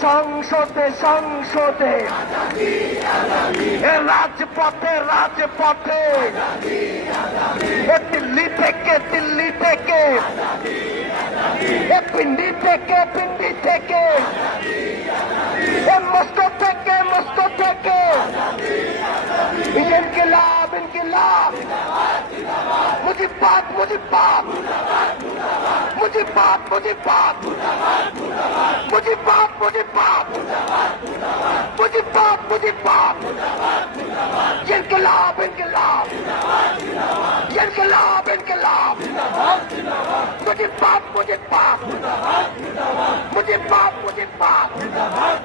সংসদে সংসদে। রাজপথে রাজপথে। দিল্লি থেকে দিল্লি থেকে। পিন্ডি থেকে পিন্ডি থেকে। মস্কো থেকে মস্কো থেকে। ইনকিলাব ইনকিলাব। मुझे बाप मुझे बाप मुझे बाप मुझे बाप मुझे बाप मुझे बाप इनकलाब इनकलाब इनकलाब इनकलाब मुझे बाप मुझे बाप मुझे बाप मुझे बाप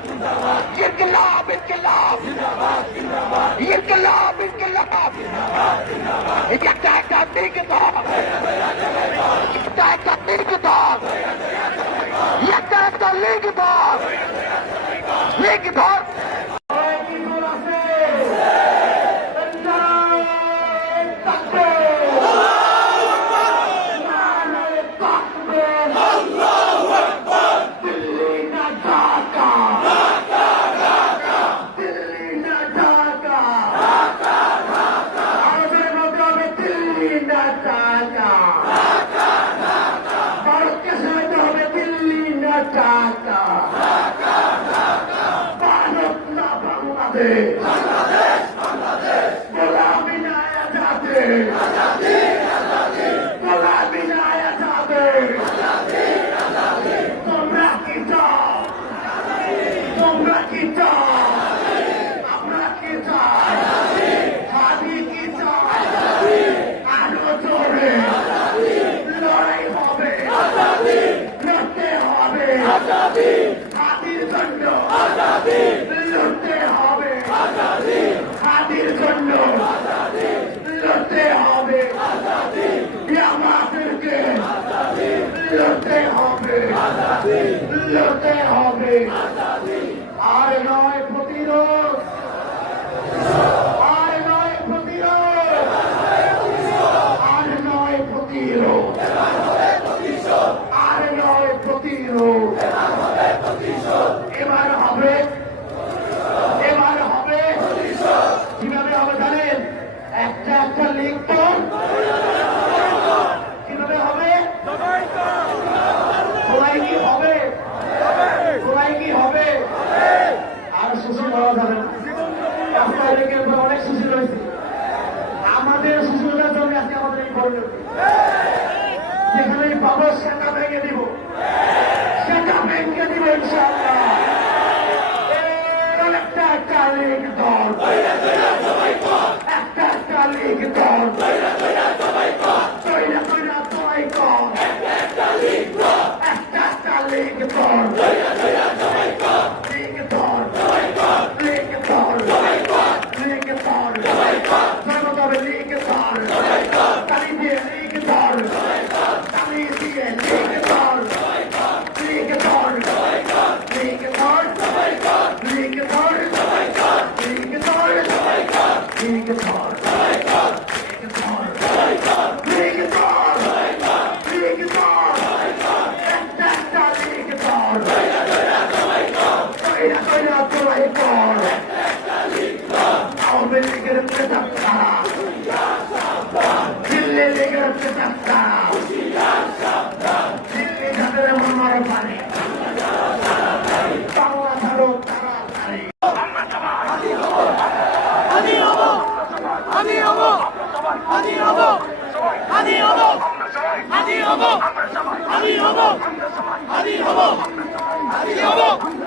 না ঢাকা ভারত না বাংলাদেশ গোলামি না আজাদে গোলামি না আজাদে তোমরা কি চাও তোমরা কি চাও আমরা কি চাই আমি কি চাই আরও জোরে লড়াই হবে লড়তে হবে হাতির জন্য লড়তে হবে হাতির জন্য লড়তে হবে আমাদেরকে লড়তে হবে লড়তে হবে। আর নয় প্রতিরোধ আর নয় প্রতিরোধ আর নয় প্রতিরোধ আর নয় প্রতিরোধ এবার হবে এবার হবে কীভাবে হবে জানেন একটা একটা লিঙ্কন কীভাবে হবে খোলাই কি হবে খোলাই কি হবে আর সুশীল হওয়া যাবে না রাস্তায় লেগে আমাদের সুশীলতার জন্য আজকে আমাদের এই পরিণতি। সেটা ভেঙে দিব। সেটা ভেঙে দিব ইনশাআল্লাহ। একটা একটা লীগ দল। একটা একটা লীগ দল। একটা একটা লীগ দল। কইরা কইরা তোলাই পর আওয়ামী লীগের প্রেতাপ তারা দিল্লি লীগের প্রেতাপ তারা হব আমি হব আমি হব আমি হব আমি হব আমি হব হব